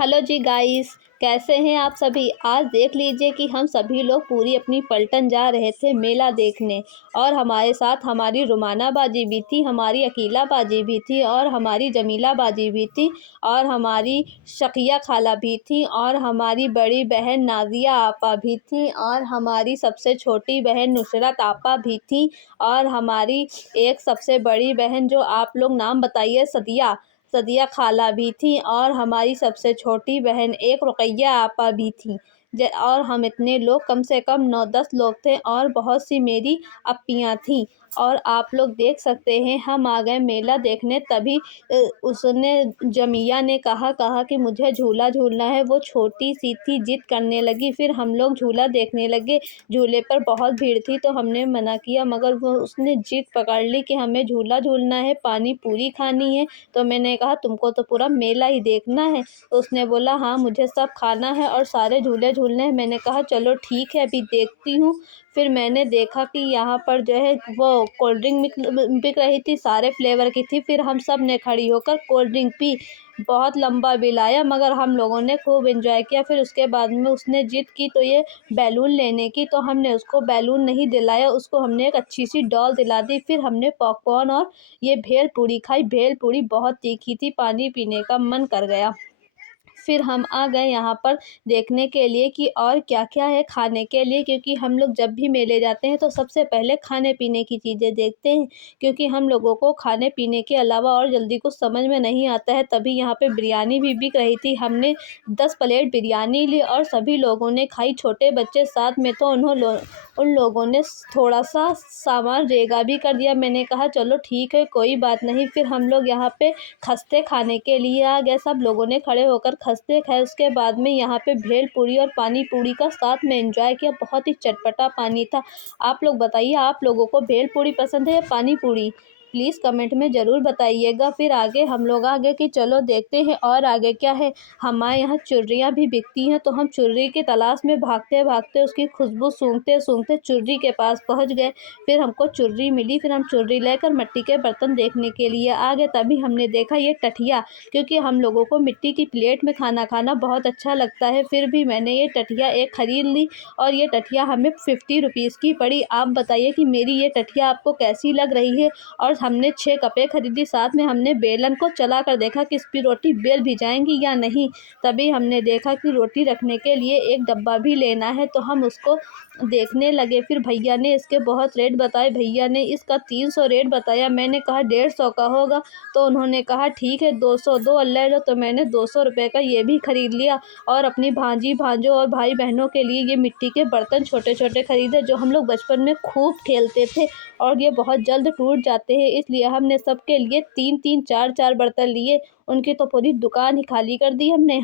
Hello जी guys, कैसे हैं आप सभी। आज देख लीजिए कि हम सभी लोग पूरी अपनी पलटन जा रहे थे मेला देखने और हमारे साथ हमारी रुमाना बाजी भी थी, हमारी अकीला बाजी भी थी और हमारी जमीला बाजी भी थी और हमारी शकिया खाला भी थी और हमारी बड़ी बहन नाजिया आपा भी थी और हमारी सबसे छोटी बहन नुसरत आपा भी थी और हमारी एक सबसे बड़ी बहन जो आप लोग नाम बताइए सदिया खाला भी थी और हमारी सबसे छोटी बहन एक रुकैया आपा भी थी। और हम इतने लोग कम से कम 9-10 लोग थे और बहुत सी मेरी अप्पियाँ थीं। और आप लोग देख सकते हैं हम आ गए मेला देखने, तभी उसने जमिया ने कहा कि मुझे झूला झूलना है। वो छोटी सी थी, जिद करने लगी। फिर हम लोग झूला देखने लगे। झूले पर बहुत भीड़ थी तो हमने मना किया, मगर वो उसने जिद पकड़ ली कि हमें झूला झूलना है, पानी पूरी खानी है। तो मैंने कहा तुमको तो पूरा मेला ही देखना है। तो उसने बोला हाँ मुझे सब खाना है और सारे झूले झूलने हैं। मैंने कहा चलो ठीक है, अभी देखती हूँ। फिर मैंने देखा कि यहाँ पर जो है वो कोल्ड ड्रिंक बिक रही थी, सारे फ्लेवर की थी। फिर हम सब ने खड़ी होकर कोल्ड ड्रिंक पी। बहुत लंबा बिल आया, मगर हम लोगों ने खूब एंजॉय किया। फिर उसके बाद में उसने जिद की तो ये बैलून लेने की, तो हमने उसको बैलून नहीं दिलाया, उसको हमने एक अच्छी सी डॉल दिला दी। फिर हमने पॉपकॉर्न और ये भेलपूरी खाई। भेलपूरी बहुत तीखी थी, पानी पीने का मन कर गया। फिर हम आ गए यहाँ पर देखने के लिए कि और क्या-क्या है खाने के लिए, क्योंकि हम लोग जब भी मेले जाते हैं तो सबसे पहले खाने-पीने की चीज़ें देखते हैं, क्योंकि हम लोगों को खाने-पीने के अलावा और जल्दी कुछ समझ में नहीं आता है। तभी यहाँ पे बिरयानी भी बिक रही थी। हमने 10 प्लेट बिरयानी ली और सभी लोगों ने खाई। छोटे बच्चे साथ में तो उन लोगों ने थोड़ा-सा सामान रेगा भी कर दिया। मैंने कहा चलो ठीक है, कोई बात नहीं। फिर हम लोग यहाँ पे खस्ते खाने के लिए आ गए। सब लोगों ने खड़े होकर खस्ते खाए। उसके बाद में यहाँ पे भेलपूरी और पानी पूरी का साथ में एंजॉय किया। बहुत ही चटपटा पानी था। आप लोग बताइए, आप लोगों को भेलपूरी पसंद है या पानी पूरी? प्लीज़ कमेंट में ज़रूर बताइएगा। फिर आगे हम लोग आ गए कि चलो देखते हैं और आगे क्या है। हमारे यहाँ चुर्रियाँ भी बिकती हैं, तो हम चुर्री की तलाश में भागते भागते उसकी खुशबू सूंघते सूंघते चुर्री के पास पहुँच गए। फिर हमको चुर्री मिली। फिर हम चुर्री लेकर मिट्टी के बर्तन देखने के लिए आ गए। तभी हमने देखा ये टठिया, क्योंकि हम लोगों को मिट्टी की प्लेट में खाना खाना बहुत अच्छा लगता है। फिर भी मैंने ये टठिया एक ख़रीद ली और ये टठिया हमें 50 रुपीज़ की पड़ी। आप बताइए कि मेरी ये टठिया आपको कैसी लग रही है। और हमने 6 कपें खरीदी। साथ में हमने बेलन को चला कर देखा कि इस पर रोटी बेल भी जाएंगी या नहीं। तभी हमने देखा कि रोटी रखने के लिए एक डब्बा भी लेना है, तो हम उसको देखने लगे। फिर भैया ने इसके बहुत रेट बताए। भैया ने इसका 300 रेट बताया। मैंने कहा 150 का होगा, तो उन्होंने कहा ठीक है 200 दो ले लो। तो मैंने 200 रुपये का ये भी ख़रीद लिया और अपनी भांजी भांजों और भाई बहनों के लिए ये मिट्टी के बर्तन छोटे छोटे ख़रीदे, जो हम लोग बचपन में खूब खेलते थे और ये बहुत जल्द टूट जाते हैं। इसलिए हमने सबके लिए 3-3 4-4 बर्तन लिए। उनकी तो पूरी दुकान ही खाली कर दी हमने।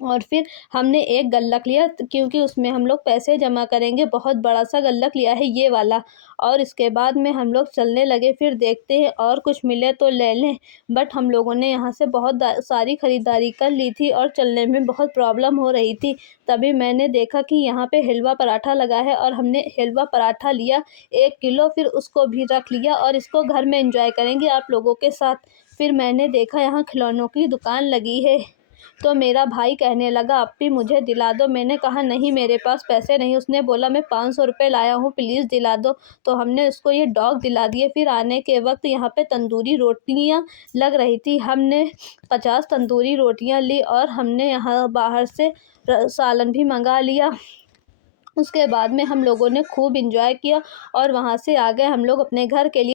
और फिर हमने एक गुल्लक लिया, क्योंकि उसमें हम लोग पैसे जमा करेंगे। बहुत बड़ा सा गुल्लक लिया है ये वाला। और इसके बाद में हम लोग चलने लगे। फिर देखते हैं और कुछ मिले तो ले लें। बट हम लोगों ने यहाँ से बहुत सारी ख़रीदारी कर ली थी और चलने में बहुत प्रॉब्लम हो रही थी। तभी मैंने देखा कि यहाँ पे हलवा पराठा लगा है और हमने हलवा पराठा लिया 1 किलो। फिर उसको भी रख लिया और इसको घर में एंजॉय करेंगे आप लोगों के साथ। फिर मैंने देखा यहाँ खिलौनों की दुकान लगी है, तो मेरा भाई कहने लगा अप्पी मुझे दिला दो। मैंने कहा नहीं मेरे पास पैसे नहीं। उसने बोला मैं 500 रुपये लाया हूँ, प्लीज़ दिला दो। तो हमने उसको ये डॉग दिला दिए। फिर आने के वक्त यहाँ पे तंदूरी रोटियाँ लग रही थी। हमने 50 तंदूरी रोटियाँ ली और हमने यहाँ बाहर से सालन भी मंगा लिया। उसके बाद में हम लोगों ने खूब एंजॉय किया और वहाँ से आ गए हम लोग अपने घर के लिए।